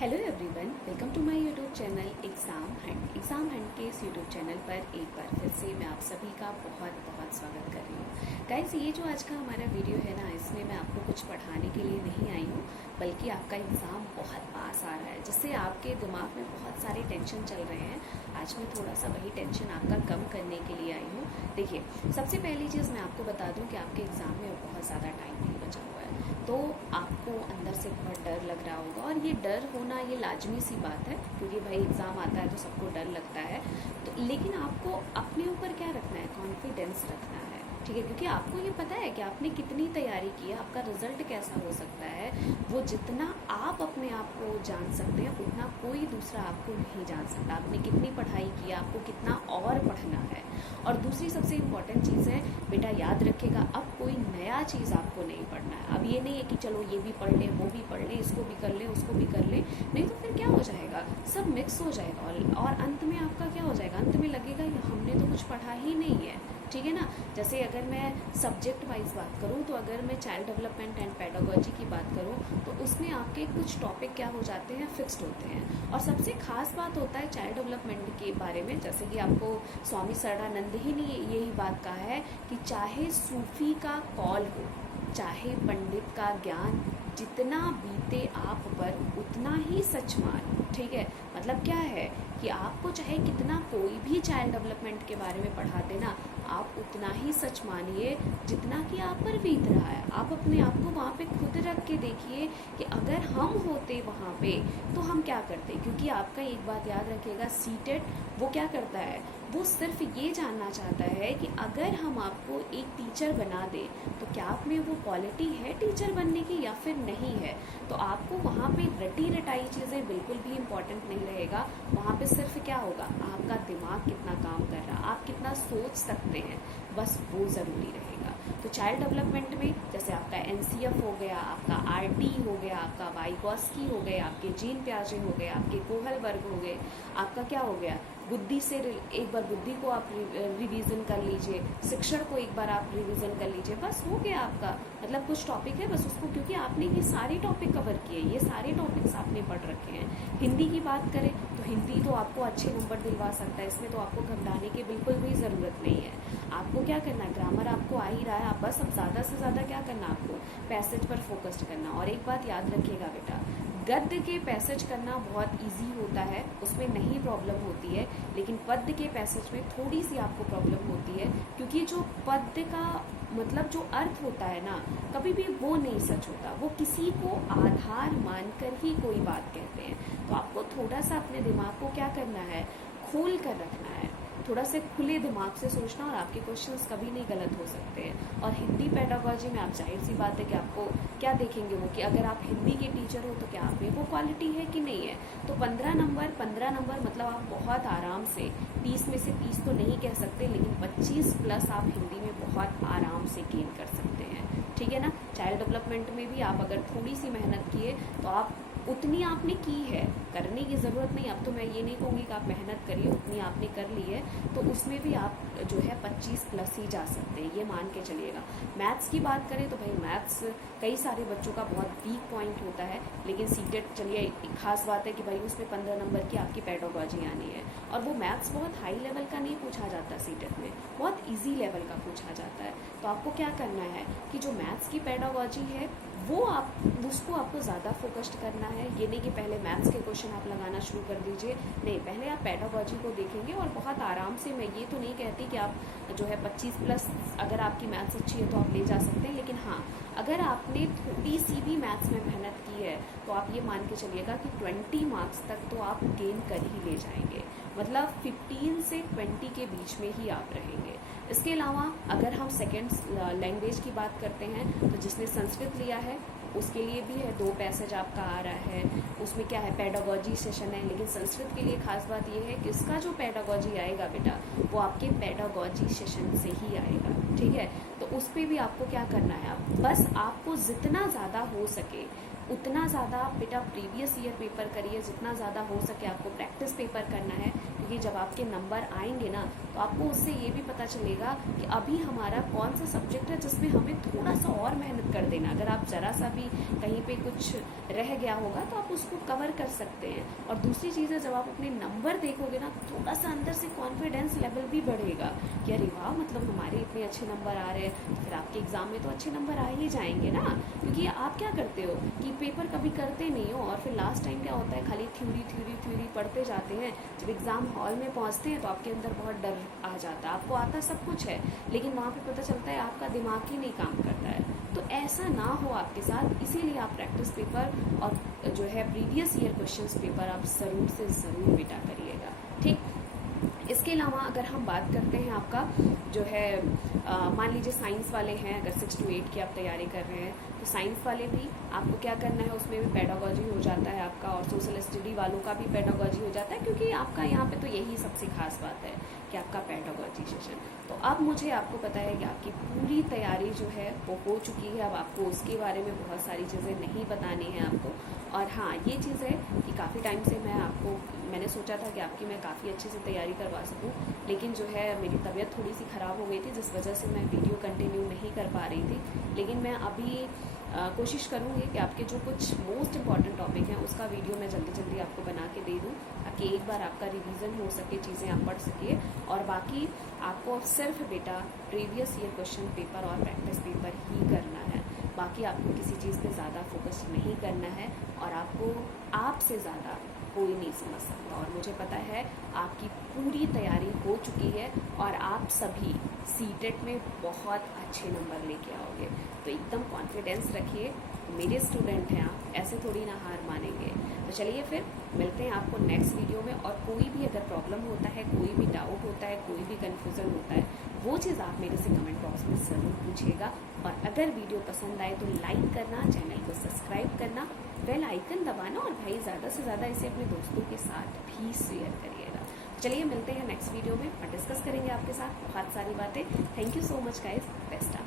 Hello everyone, welcome to my YouTube channel exam hunt के इस YouTube channel पर एक बार फिर से मैं आप सभी का बहुत बहुत स्वागत कर रही हूँ। गाइस, ये जो आज का हमारा वीडियो है ना, इसमें मैं आपको कुछ पढ़ाने के लिए नहीं आई हूँ, बल्कि आपका एग्ज़ाम बहुत पास आ रहा है, जिससे आपके दिमाग में बहुत सारे टेंशन चल रहे हैं। आज मैं थोड़ा सा वही टेंशन आपका कम करने के लिए आई हूँ। देखिए, सबसे पहली चीज़ मैं आपको बता दूँ कि आपके एग्ज़ाम में बहुत ज़्यादा टाइम नहीं बचा हुआ है, तो आपको अंदर से बहुत डर लग रहा होगा, और ये डर होना ये लाजमी सी बात है, क्योंकि भाई एग्ज़ाम आता है तो सबको डर लगता है। तो लेकिन आपको अपने ऊपर क्या रखना है, कॉन्फिडेंस रखना है, ठीक है, क्योंकि आपको ये पता है कि आपने कितनी तैयारी की है, आपका रिजल्ट कैसा हो सकता है। वो जितना आप अपने आप को जान सकते हैं, उतना कोई दूसरा आपको नहीं जान सकता। आपने कितनी पढ़ाई की है, आपको कितना और पढ़ना है। और दूसरी सबसे इम्पॉर्टेंट चीज़ है, बेटा याद रखेगा, अब कोई नया चीज़ आपको नहीं पढ़ना है। अब ये नहीं है कि चलो ये भी पढ़ लें, वो भी पढ़ लें, इसको भी कर लें, उसको भी कर लें, नहीं तो फिर क्या हो जाएगा, सब मिक्स हो जाएगा, और अंत में आपका क्या हो जाएगा, अंत में लगेगा कि हमने तो कुछ पढ़ा ही नहीं है, ठीक है ना। जैसे अगर मैं सब्जेक्ट वाइज बात करूँ, तो अगर मैं चाइल्ड डेवलपमेंट एंड पेडागोजी की बात करूँ, तो उसमें आपके कुछ टॉपिक क्या हो जाते हैं, फिक्स्ड होते हैं। और सबसे खास बात होता है चाइल्ड डेवलपमेंट के बारे में, जैसे कि आपको स्वामी सरदानंद ही ने यही बात कहा है कि चाहे सूफी का कौल हो, चाहे पंडित का ज्ञान, जितना बीते आप पर उतना ही सच मान, ठीक है। मतलब क्या है कि आपको चाहे कितना कोई भी चाइल्ड डेवलपमेंट के बारे में पढ़ा देना, आप उतना ही सच मानिए जितना कि आप पर बीत रहा है। आप अपने आप को वहाँ पे खुद रख के देखिए कि अगर हम होते वहाँ पे तो हम क्या करते। क्योंकि आपका एक बात याद रखिएगा, सीटेट वो क्या करता है, वो सिर्फ ये जानना चाहता है कि अगर हम आपको एक टीचर बना दें तो क्या आप में वो क्वालिटी है टीचर बनने की या फिर नहीं है। तो आपको वहाँ पे रटी रटाई चीज़ें बिल्कुल भी इम्पोर्टेंट नहीं रहेगा। वहाँ पे सिर्फ क्या होगा, आपका दिमाग कितना काम कर रहा, आप कितना सोच सकते हैं, बस वो ज़रूरी रहेगा। तो चाइल्ड डेवलपमेंट में जैसे आपका एनसीएफ हो गया, आपका आरटी हो गया, आपका वाइगॉस्की हो गया, आपके जीन प्याजे हो गए, आपके कोहल वर्ग हो गए, आपका क्या हो गया, बुद्धि से एक बार बुद्धि को आप रिवीजन कर लीजिए, शिक्षण को एक बार आप रिवीजन कर लीजिए, बस हो गया आपका। मतलब कुछ टॉपिक है बस उसको, क्योंकि आपने ये सारे टॉपिक कवर किए, ये सारे टॉपिक्स आपने पढ़ रखे हैं। हिंदी की बात करें तो हिंदी तो आपको अच्छे नंबर दिलवा सकता है, इसमें तो आपको घबराने की बिल्कुल भी ज़रूरत नहीं है। आपको क्या करना है, ग्रामर आपको आ ही रहा है, आप बस अब ज़्यादा से ज़्यादा क्या करना, आपको पैसेज पर फोकस्ड करना। और एक बात याद रखिएगा बेटा, गद्य के पैसेज करना बहुत इजी होता है, उसमें नहीं प्रॉब्लम होती है, लेकिन पद्य के पैसेज में थोड़ी सी आपको प्रॉब्लम होती है, क्योंकि जो पद्य का मतलब जो अर्थ होता है ना, कभी भी वो नहीं सच होता, वो किसी को आधार मानकर ही कोई बात कहते हैं। तो आपको थोड़ा सा अपने दिमाग को क्या करना है, खोल कर रखना है, थोड़ा से खुले दिमाग से सोचना, और आपके क्वेश्चंस कभी नहीं गलत हो सकते हैं। और हिंदी पेडागोजी में आप जाहिर सी बात है कि आपको क्या देखेंगे वो, कि अगर आप हिंदी के टीचर हो तो क्या आप में वो क्वालिटी है कि नहीं है। तो 15 नंबर मतलब आप बहुत आराम से 30 में से 30 तो नहीं कह सकते, लेकिन 25 प्लस आप हिंदी में बहुत आराम से गेन कर सकते हैं, ठीक है ना। चाइल्ड डेवलपमेंट में भी आप अगर थोड़ी सी मेहनत किए तो आप उतनी आपने की है, करने की ज़रूरत नहीं। अब तो मैं ये नहीं कहूँगी कि आप मेहनत करिए, उतनी आपने कर ली है, तो उसमें भी आप जो है 25 प्लस ही जा सकते हैं, ये मान के चलिएगा। मैथ्स की बात करें तो भाई मैथ्स कई सारे बच्चों का बहुत वीक पॉइंट होता है, लेकिन सीटेट चलिए एक खास बात है कि भाई उसमें 15 नंबर की आपकी पेडागोजी आनी है, और वो मैथ्स बहुत हाई लेवल का नहीं पूछा जाता सीटेट में, बहुत ईजी लेवल का पूछा जाता है। तो आपको क्या करना है कि जो मैथ्स की पेडागोजी है वो उसको आपको ज़्यादा फोकस्ड करना है। ये नहीं कि पहले मैथ्स के क्वेश्चन आप लगाना शुरू कर दीजिए, नहीं, पहले आप पेडागोजी को देखेंगे और बहुत आराम से। मैं ये तो नहीं कहती कि आप जो है 25 प्लस, अगर आपकी मैथ्स अच्छी है तो आप ले जा सकते हैं, लेकिन हाँ, अगर आपने थोड़ी सी भी मैथ्स में मेहनत की है तो आप ये मान के चलिएगा कि 20 मार्क्स तक तो आप गेन कर ही ले जाएंगे, मतलब 15 से 20 के बीच में ही आप रहेंगे। इसके अलावा अगर हम सेकेंड लैंग्वेज की बात करते हैं, तो जिसने संस्कृत लिया है उसके लिए भी है 2 पैसेज आपका आ रहा है, उसमें क्या है, पेडागोजी सेशन है। लेकिन संस्कृत के लिए खास बात यह है कि उसका जो पेडागोजी आएगा बेटा, वो आपके पेडागोजी सेशन से ही आएगा, ठीक है। तो उस पर भी आपको क्या करना है, आप बस आपको जितना ज़्यादा हो सके उतना ज़्यादा बेटा प्रीवियस ईयर पेपर करिए, जितना ज़्यादा हो सके आपको प्रैक्टिस पेपर करना है, क्योंकि जब आपके नंबर आएंगे ना तो आपको उससे ये भी पता चलेगा कि अभी हमारा कौन सा सब्जेक्ट है जिसमें हमें थोड़ा सा और मेहनत कर देना। अगर आप ज़रा सा भी कहीं पे कुछ रह गया होगा तो आप उसको कवर कर सकते हैं। और दूसरी चीज़ है, जब आप अपने नंबर देखोगे ना थोड़ा सा अंदर से कॉन्फिडेंस लेवल भी बढ़ेगा कि अरे वाह, मतलब हमारे इतने अच्छे नंबर आ रहे हैं, तो फिर आपके एग्ज़ाम में तो अच्छे नंबर आ ही जाएंगे ना। क्योंकि आप क्या करते हो कि पेपर कभी करते नहीं हो और फिर लास्ट टाइम क्या होता है, खाली थ्योरी पढ़ते जाते हैं। जब एग्ज़ाम हॉल में पहुंचते हैं तो आपके अंदर बहुत डर आ जाता है। आपको आता सब कुछ है लेकिन वहाँ पे पता चलता है आपका दिमाग ही नहीं काम करता है। तो ऐसा ना हो आपके साथ, इसीलिए आप प्रैक्टिस पेपर और जो है प्रीवियस ईयर क्वेश्चंस पेपर आप ज़रूर से ज़रूर बेटा करिएगा, ठीक। इसके अलावा अगर हम बात करते हैं आपका जो है मान लीजिए साइंस वाले हैं, अगर 6 to 8 की आप तैयारी कर रहे हैं तो साइंस वाले भी आपको क्या करना है, उसमें भी पेडागोजी हो जाता है आपका, और सोशल स्टडी वालों का भी पेडागोजी हो जाता है, क्योंकि आपका यहाँ पे तो यही सबसे खास बात है कि आपका पेडागोजी सेशन। तो अब मुझे आपको पता है कि आपकी पूरी तैयारी जो है वो हो चुकी है। अब आपको उसके बारे में बहुत सारी चीज़ें नहीं बतानी है आपको। और हाँ, ये चीज़ है कि काफ़ी टाइम से मैंने सोचा था कि आपकी मैं काफ़ी अच्छे से तैयारी करवा सकूं, लेकिन जो है मेरी तबीयत थोड़ी सी ख़राब हो गई थी जिस वजह से मैं वीडियो कंटिन्यू नहीं कर पा रही थी। लेकिन मैं अभी कोशिश करूँगी कि आपके जो कुछ मोस्ट इम्पॉर्टेंट टॉपिक हैं उसका वीडियो मैं जल्दी जल्दी आपको बना के दे दूँ, ताकि एक बार आपका रिवीजन हो सके, चीज़ें आप पढ़ सकिए। और बाकी आपको सिर्फ बेटा प्रीवियस ईयर क्वेश्चन पेपर और प्रैक्टिस पेपर ही करना है। बाकी आपको किसी चीज़ पे ज़्यादा फोकस नहीं करना है, और आपको आपसे ज़्यादा कोई नहीं समझ सकता। और मुझे पता है आपकी पूरी तैयारी हो चुकी है और आप सभी सीटेट में बहुत अच्छे नंबर लेके आओगे। तो एकदम कॉन्फिडेंस रखिए, मेरे स्टूडेंट हैं आप, ऐसे थोड़ी ना हार मानेंगे। तो चलिए फिर मिलते हैं आपको नेक्स्ट वीडियो में। और कोई भी अगर प्रॉब्लम होता है, कोई भी डाउट होता है, कोई भी कन्फ्यूज़न होता है, वो चीज़ आप मेरे से कमेंट बॉक्स में ज़रूर पूछिएगा। और अगर वीडियो पसंद आए तो लाइक करना, चैनल को सब्सक्राइब करना, बेल आइकन दबाना, और भाई ज़्यादा से ज़्यादा इसे अपने दोस्तों के साथ भी शेयर करिएगा। चलिए मिलते हैं नेक्स्ट वीडियो में और डिस्कस करेंगे आपके साथ बहुत सारी बातें। Thank you so much guys, best.